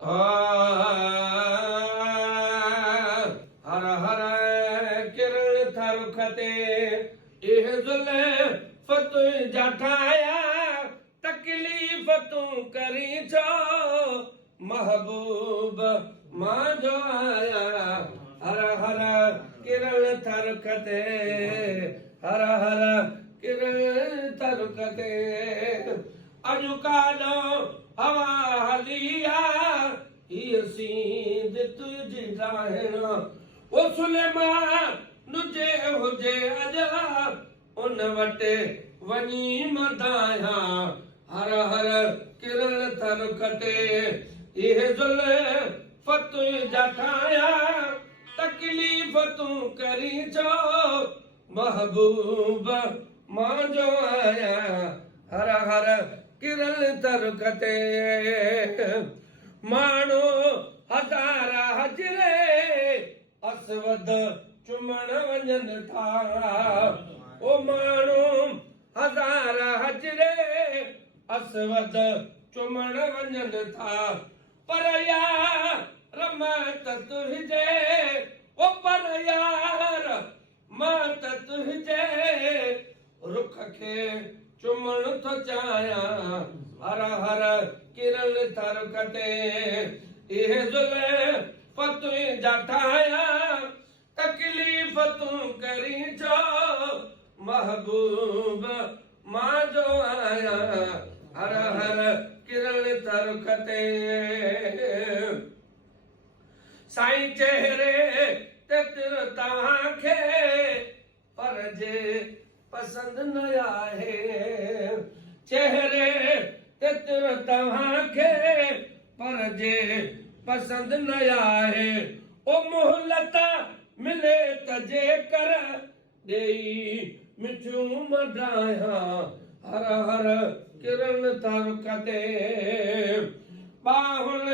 हर हर किरण थरुख ते इह जुल्फ़ तुंहिंजा ठाहिया तकलीफ़ तूं करी छो महबूब मां जो आया हर हर किरण थरुख ते हर हर किरण थरुख ते अॼु काॾो हवा हली हीअ सींद तुंहिंजी ॾाहिण ओ सुलेमान जे हुजे अॼु उन वटि वञी मदाया हर हर किरण थरुख ते इह जुल्फ़ तुंहिंजा ठाहिया तकलीफ़ तूं करी छो महबूब मां जो आया हर हर किरण थरुख ते माण्हू हज़ार हजरे असवद चुमण वञनि था ओ माण्हू हज़ार हजरे असवद चुमण वञनि था पर यार मत तुंहिंजे ओ पर यार मत तुंहिंजे रुख खे चुमण थो चाहियां हर हर किरण थरुख ते इह जुल्फ़ तुंहिंजा ठाहिया तकलीफ़ तूं करी छो महबूब मां जो आया हर हर किरण थरुख ते साईं चेहरे ते तिर तव्हांखे पर जे पसंद न आहे चेहरे ते तिर तव्हांखे पर जे पसंद न आहे ओ मोहलत मिले त जेकर ॾेई मिठियूं मधायां हर हर किरण थरुख ते बाहुल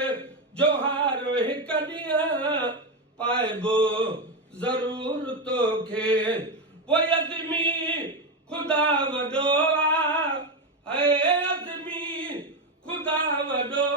जो हार हिक ॾींहुं पाइबो ज़रूर तोखे वो अज़मी खुदा वॾो आहे अज़मी खुदा वॾो